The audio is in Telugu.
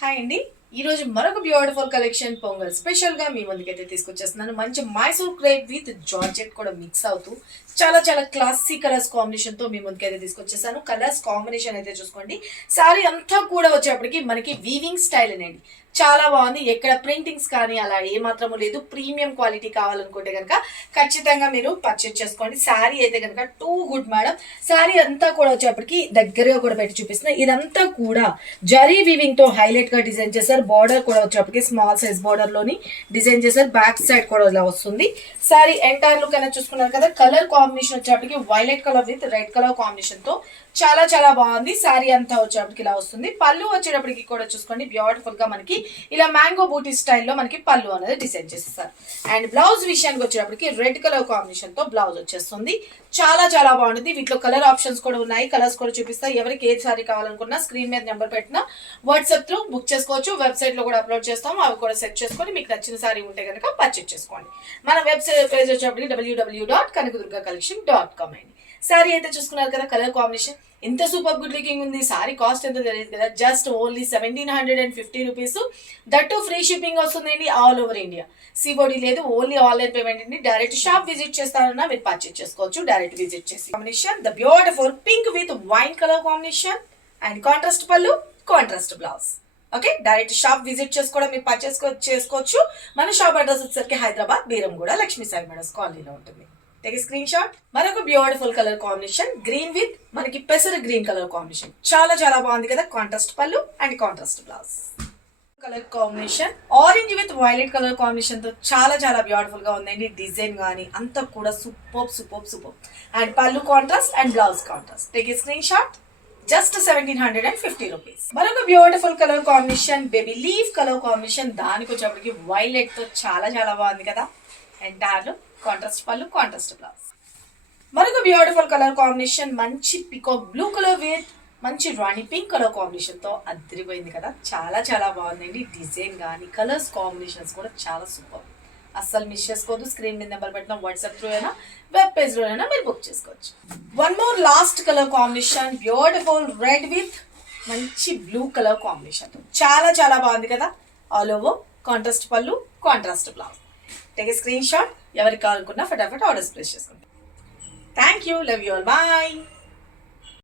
హాయ్ అండి. ఈ రోజు మరొక బ్యూటిఫుల్ కలెక్షన్ పొంగల్ స్పెషల్ గా మీ ముందుకైతే తీసుకొచ్చేస్తున్నాను. మంచి మైసూర్ క్రేప్ విత్ జార్జెట్ కూడా మిక్స్ అవుతూ చాలా చాలా క్లాసీ కలర్స్ కాంబినేషన్ తో మీ ముందుకైతే తీసుకొచ్చేసాను. కలర్స్ కాంబినేషన్ అయితే చూసుకోండి. సారీ అంతా కూడా వచ్చేప్పటికి మనకి వీవింగ్ స్టైల్ అనేది చాలా బాగుంది. ఎక్కడ ప్రింటింగ్స్ కానీ అలా ఏమాత్రము లేదు. ప్రీమియం క్వాలిటీ కావాలనుకుంటే కనుక ఖచ్చితంగా మీరు పర్చేజ్ చేసుకోండి. శారీ అయితే కనుక టూ గుడ్ మేడం. శారీ అంతా కూడా వచ్చేప్పటికి దగ్గరగా కూడా పెట్టి చూపిస్తున్నా. ఇదంతా కూడా జరీ వీవింగ్ తో హైలైట్ గా డిజైన్ చేశారు. బార్డర్ కూడా వచ్చేప్పటికి స్మాల్ సైజ్ బార్డర్ లోని డిజైన్ చేశారు. బ్యాక్ సైడ్ కూడా ఇలా వస్తుంది. శారీ ఎంటైర్ లుక్ అయినా చూసుకున్నారు కదా. కలర్ కాంబినేషన్ వచ్చేప్పటికి violet colour with red colour combination తో చాలా చాలా బాగుంది. శారీ అంతా వచ్చేప్పటికి ఇలా వస్తుంది. పళ్ళు వచ్చేటప్పటికి కూడా చూసుకోండి బ్యూటిఫుల్ గా మనకి ఇలా మ్యాంగో బూటీ స్టైల్లో మనకి పళ్ళు అనేది డిజైన్ చేస్తారు. అండ్ బ్లౌజ్ విషయానికి వచ్చేటప్పటికి రెడ్ కలర్ కాంబినేషన్ తో బ్లౌజ్ వచ్చేస్తుంది. చాలా చాలా బాగుంటుంది. వీటిలో కలర్ ఆప్షన్స్ కూడా ఉన్నాయి. కలర్స్ కూడా చూపిస్తా. ఎవరికి ఏ సారీ కావాలనుకున్నా స్క్రీన్ మీద నెంబర్ పెట్టినా వాట్సాప్ త్రూ బుక్ చేసుకోవచ్చు. వెబ్సైట్ లో కూడా అప్లోడ్ చేస్తాం. అవి కూడా సెట్ చేసుకొని మీకు నచ్చిన సారీ ఉంటే కనుక పర్చేజ్ చేసుకోండి. మన వెబ్సైట్ పేజ్ వచ్చేప్పటికి www.kanakaduర్gacollection.com అండి. సారీ అయితే చూసుకున్నారు కదా. కలర్ కాంబినేషన్ ఎంత సూపర్ గుడ్ లుకింగ్ ఉంది. సారీ కాస్ట్ ఎంతో తెలియదు కదా. Just only 1750 rupees. That free shipping వస్తుందండి ఆల్ ఓవర్ ఇండియా. సిబోడీ లేదు. ఓన్లీ ఆన్లైన్ పేమెంట్ అండి. డైరెక్ట్ షాప్ విజిట్ చేస్తారన్నా మీరు పర్చేజ్ చేసుకోవచ్చు. డైరెక్ట్ విజిట్ చేసి combination the beautiful pink with wine colour combination and contrast పళ్ళు, contrast blouse. Okay, direct shop visit చేసుకోవడం మీరు పర్చేస్ చేసుకోవచ్చు. మన షాప్ అడ్రస్ వచ్చేసరికి హైదరాబాద్ బీరంగూడ లక్ష్మీ సాయి మేడస్ కాలనీలో ఉంటుంది. Take screenshot. మరొక beautiful colour combination green with మనకి పెసర గ్రీన్ కలర్ కాంబినేషన్ చాలా చాలా బాగుంది కదా. కాంట్రాస్ట్ పళ్ళు and contrast blouse. Colour combination orange with violet colour combination తో చాలా చాలా బ్యూటిఫుల్ గా ఉందండి. డిజైన్ గానీ అంతా కూడా super super super. And pallu contrast and blouse contrast. Take screenshot. Just 1750 rupees. మరొక beautiful colour combination baby leaf colour combination. దానికి వచ్చేప్పటికి వైలెట్ తో చాలా చాలా బాగుంది కదా. అండ్ దాంట్లో కాంట్రాస్ట్ పళ్ళు, కాంట్రాస్ట్ బ్లౌజ్. మరొక బ్యూటిఫుల్ కలర్ కాంబినేషన్ మంచి పికాక్ బ్లూ కలర్ విత్ మంచి రాణి పింక్ కలర్ కాంబినేషన్ తో అదిరిపోయింది కదా. చాలా చాలా బాగుందండి. డిజైన్ కానీ కలర్స్ కాంబినేషన్స్ కూడా చాలా సూపర్. అస్సలు మిస్ చేసుకోవద్దు. స్క్రీన్ మీద నెంబర్ పెట్టిన వాట్సాప్ త్రూ అయినా వెబ్ పేజ్ లో అయినా మీరు బుక్ చేసుకోవచ్చు. One more last colour combination beautiful red with మంచి బ్లూ కలర్ కాంబినేషన్ తో చాలా చాలా బాగుంది కదా. ఆల్ ఓవర్ కాంట్రాస్ట్ పళ్ళు, contrast blouse. Take screenshot. ఎవరికి కావాలనుకున్నా ఫటాఫట్ ఆర్డర్స్ ప్లేస్ చేసుకుంటాం. Thank you. Love you all. Bye.